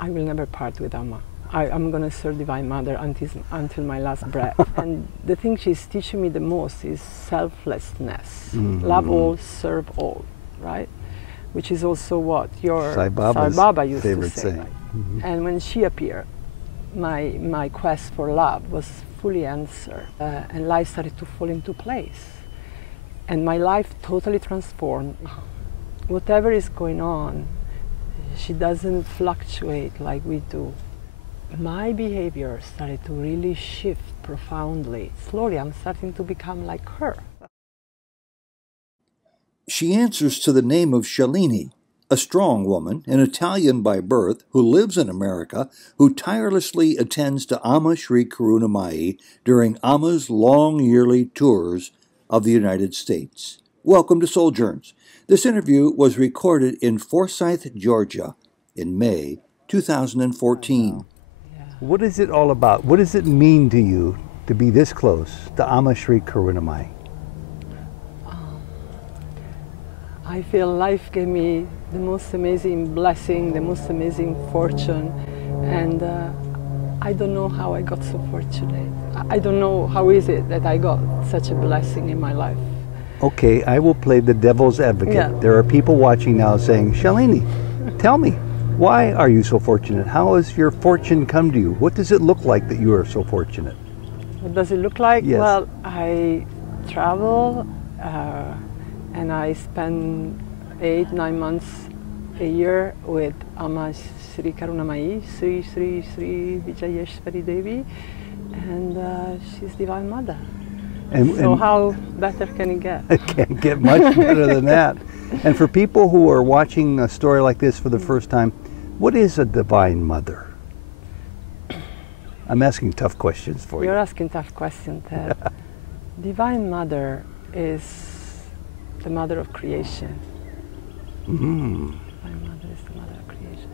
I will never part with Amma. I'm going to serve Divine Mother until my last breath. And the thing she's teaching me the most is selflessness. Love all, serve all, right? Which is also what your Sai Baba used to say. And when she appeared, my quest for love was fully answered, and life started to fall into place. And my life totally transformed. Whatever is going on, she doesn't fluctuate like we do. My behavior started to really shift profoundly. Slowly, I'm starting to become like her. She answers to the name of Shalini, a strong woman, an Italian by birth, who lives in America, who tirelessly attends to Ama Sri Karunamayi during Amma's long yearly tours of the United States. Welcome to Souljourns. This interview was recorded in Forsyth, Georgia in May 2014. What is it all about? What does it mean to you to be this close to Ama Sri Karunamayi? I feel life gave me the most amazing blessing, the most amazing fortune, and I don't know how I got so fortunate. I don't know how is it that I got such a blessing in my life. Okay, I will play the devil's advocate. Yeah. There are people watching now saying, Shalini, tell me, why are you so fortunate? How has your fortune come to you? What does it look like that you are so fortunate? What does it look like? Yes. Well, I travel and I spend 8-9 months a year with Ama Sri Karunamayi, Sri Vijayeshwari Devi, and she's Divine Mother. So how better can it get? It can't get much better than that. And for people who are watching a story like this for the first time, what is a Divine Mother? I'm asking tough questions for you. You're asking tough questions, Ted. Divine Mother is the mother of creation. Divine Mother is the mother of creation.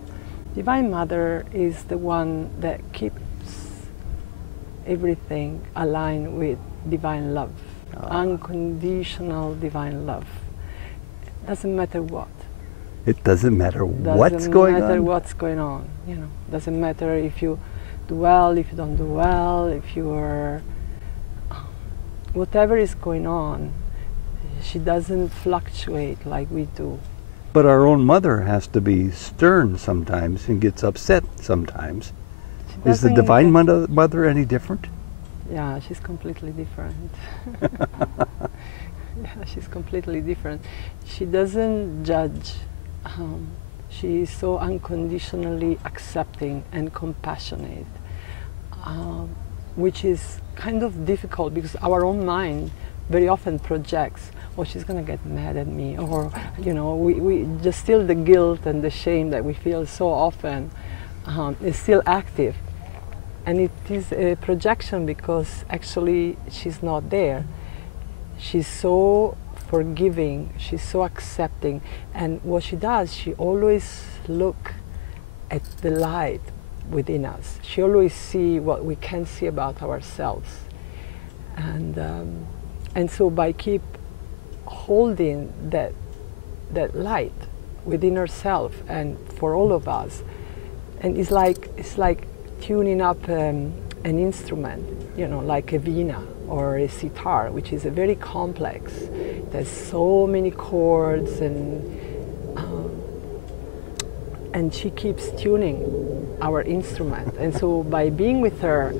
Divine Mother is the one that keeps everything aligned with divine love, unconditional divine love. Doesn't matter what. It doesn't matter what's going on? Doesn't matter what's going on, you know. Doesn't matter if you do well, if you don't do well, if you are... Whatever is going on, she doesn't fluctuate like we do. But our own mother has to be stern sometimes and gets upset sometimes. Is the Divine Mother any different? Yeah, she's completely different. Yeah, she's completely different. She doesn't judge. She is so unconditionally accepting and compassionate, which is kind of difficult because our own mind very often projects, oh, she's going to get mad at me, or, you know, we just still the guilt and the shame that we feel so often is still active. And it is a projection because actually she's not there. She's so forgiving, she's so accepting, and what she does, she always look at the light within us. She always see what we can't see about ourselves. And so by keep holding that light within herself and for all of us, and it's like tuning up an instrument, you know, like a vina or a sitar, which is a very complex. There's so many chords, and she keeps tuning our instrument. And so by being with her,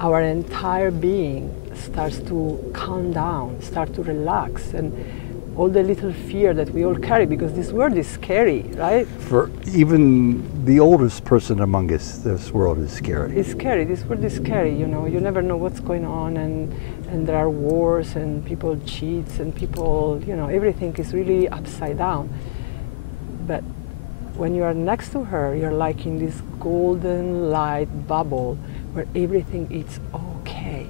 our entire being starts to calm down, start to relax, and all the little fear that we all carry, because this world is scary, right? For even the oldest person among us, this world is scary. It's scary. This world is scary, you know. You never know what's going on, and there are wars, and people cheat, and people, you know, everything is really upside down. But when you are next to her, you're like in this golden light bubble where everything is okay.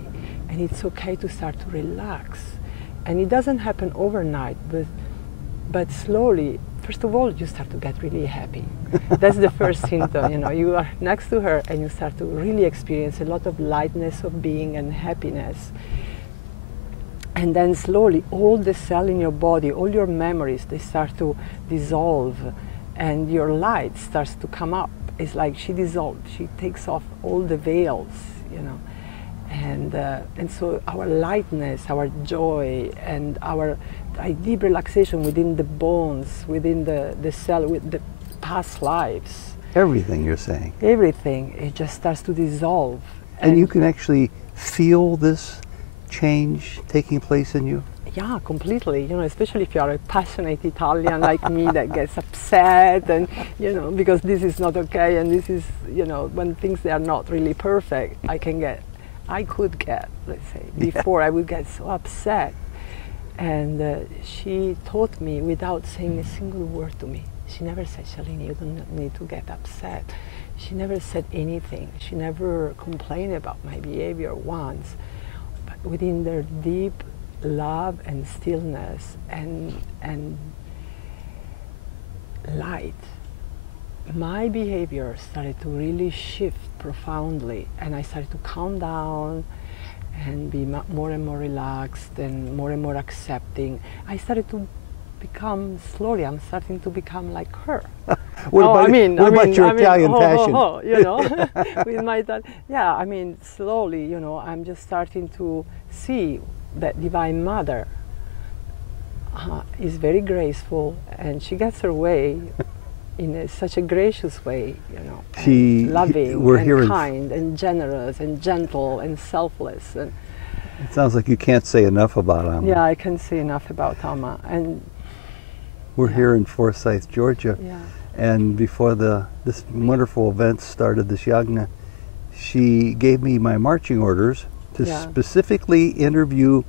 And it's okay to start to relax. And it doesn't happen overnight, but slowly, first of all, you start to get really happy. That's the first symptom, you know. You are next to her and you start to really experience a lot of lightness of being and happiness. And then slowly, all the cells in your body, all your memories, they start to dissolve, and your light starts to come up. it's like she dissolved. She takes off all the veils, you know, and so our lightness, our joy, and our deep relaxation within the bones, within the cell, with the past lives. Everything you're saying. Everything, it just starts to dissolve. And you can actually feel this change taking place in you? Yeah, completely. You know, especially if you are a passionate Italian like me that gets upset, and you know, because this is not okay, and this is, you know, when things they are not really perfect, I could get, let's say, before I would get so upset. And she taught me without saying a single word to me. She never said, Shalini, you don't need to get upset. She never said anything. She never complained about my behavior once. But within their deep love and stillness and light, my behavior started to really shift profoundly, and I started to calm down and be more and more relaxed and more accepting. I started to become slowly. I'm starting to become like her. What about your Italian passion? You know, with my yeah. I mean, slowly. You know, I'm just starting to see that Divine Mother is very graceful, and she gets her way in such a gracious way. You know, loving and kind and generous and gentle and selfless. And it sounds like you can't say enough about Amma. Yeah, I can't say enough about Amma. And we're here in Forsyth, Georgia, and before this wonderful event started, this yagna, she gave me my marching orders to specifically interview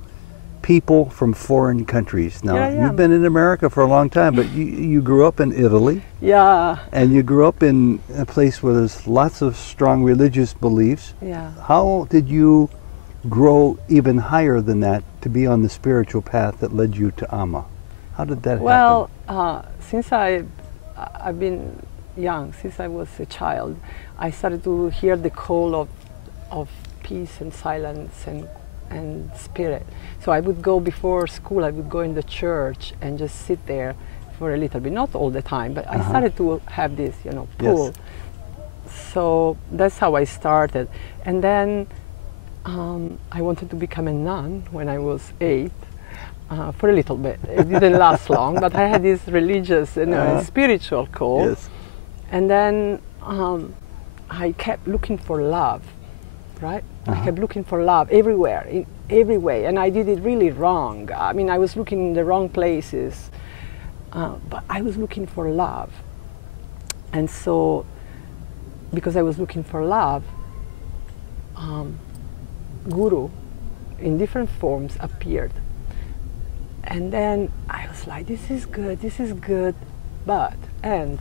people from foreign countries. Now, you've been in America for a long time, but you grew up in Italy. Yeah. And you grew up in a place where there's lots of strong religious beliefs. Yeah. How did you grow even higher than that to be on the spiritual path that led you to Amma? How did that happen? Well, since I've been young, since I was a child, I started to hear the call of peace and silence and spirit. So I would go before school, I would go in the church and just sit there for a little bit, not all the time, but I started to have this, you know, pull. Yes. So that's how I started. And then I wanted to become a nun when I was 8. For a little bit. It didn't last long, but I had this religious and spiritual call. Yes. And then I kept looking for love, right? I kept looking for love everywhere, in every way, and I did it really wrong. I mean, I was looking in the wrong places, but I was looking for love. And so, because I was looking for love, Guru, in different forms, appeared. And then I was like, this is good, but, and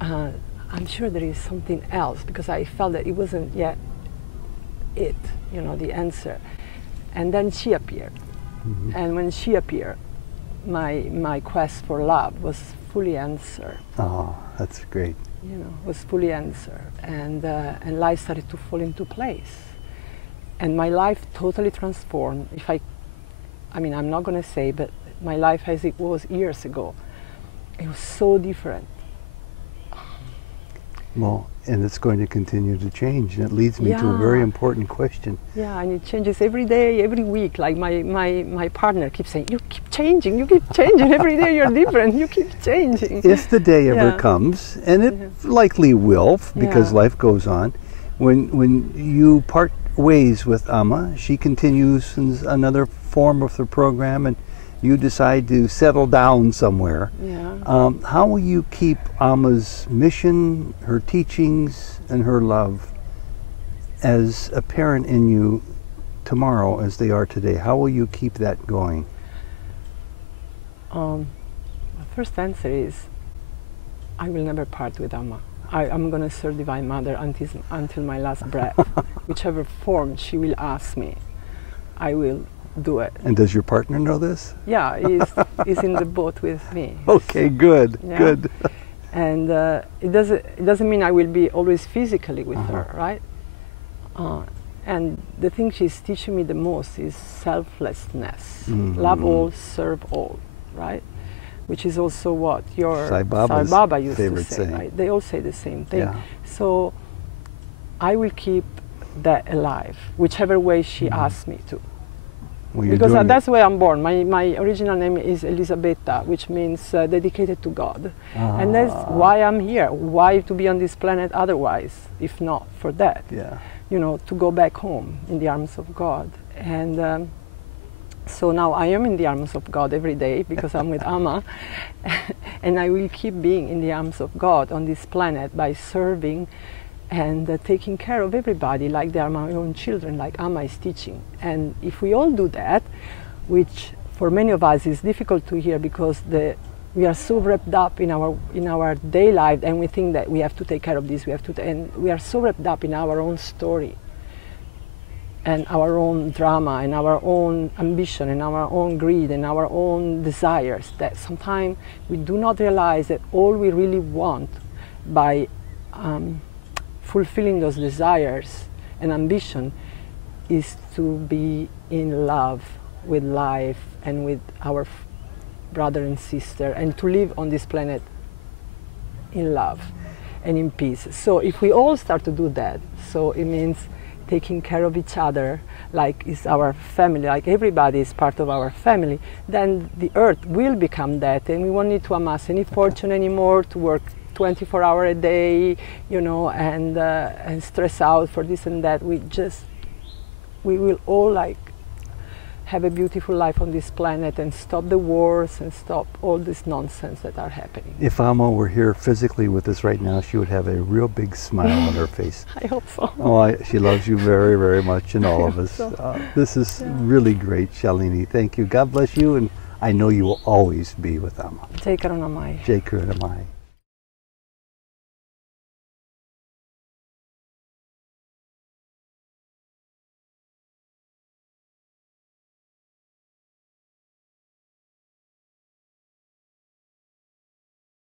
I'm sure there is something else, because I felt that it wasn't yet it, you know, the answer. And then she appeared. And when she appeared, my quest for love was fully answered. Oh, that's great. You know, was fully answered. And life started to fall into place. And my life totally transformed. I mean, I'm not going to say, but my life as it was years ago, it was so different. Well, and it's going to continue to change, and it leads me to a very important question. Yeah, and it changes every day, every week. Like my partner keeps saying, you keep changing, every day you're different, you keep changing. If the day ever comes, and it likely will, because life goes on, when you part ways with Amma, she continues in another form of the program, and you decide to settle down somewhere. How will you keep Amma's mission, her teachings, and her love as apparent in you tomorrow as they are today? How will you keep that going? The first answer is, I will never part with Amma. I'm going to serve Divine Mother until my last breath. Whichever form she will ask me, I will do it. And does your partner know this? Yeah, he's in the boat with me. Okay, good, good. And it doesn't mean I will be always physically with her, right? And the thing she's teaching me the most is selflessness. Love all, serve all, right? which is also what your Sai Baba's Sai Baba used to favorite say. saying. Right? They all say the same thing. Yeah. So I will keep that alive, whichever way she asks me to. Well, you're Because doing that's where I'm born. My original name is Elisabetta, which means dedicated to God. And that's why I'm here. Why to be on this planet otherwise, if not for that? Yeah. You know, to go back home in the arms of God. And so now I am in the arms of God every day because I'm with Amma. And I will keep being in the arms of God on this planet by serving and taking care of everybody like they are my own children, like Amma is teaching. And if we all do that, which for many of us is difficult to hear because we are so wrapped up in our day life, and we think that we have to take care of this, and we are so wrapped up in our own story and our own drama and our own ambition and our own greed and our own desires that sometimes we do not realize that all we really want by fulfilling those desires and ambition is to be in love with life and with our brother and sister, and to live on this planet in love and in peace. So if we all start to do that, so it means taking care of each other like it's our family, like everybody is part of our family, then the earth will become that, and we won't need to amass any fortune anymore, to work 24 hours a day, you know, and stress out for this and that. We will all like have a beautiful life on this planet and stop the wars and stop all this nonsense that are happening. If Amma were here physically with us right now, she would have a real big smile on her face. I hope so. Oh, she loves you very, very much, and all of us. So. This is really great, Shalini. Thank you. God bless you, and I know you will always be with Amma. Jai Karunamayi. Jai Karunamayi.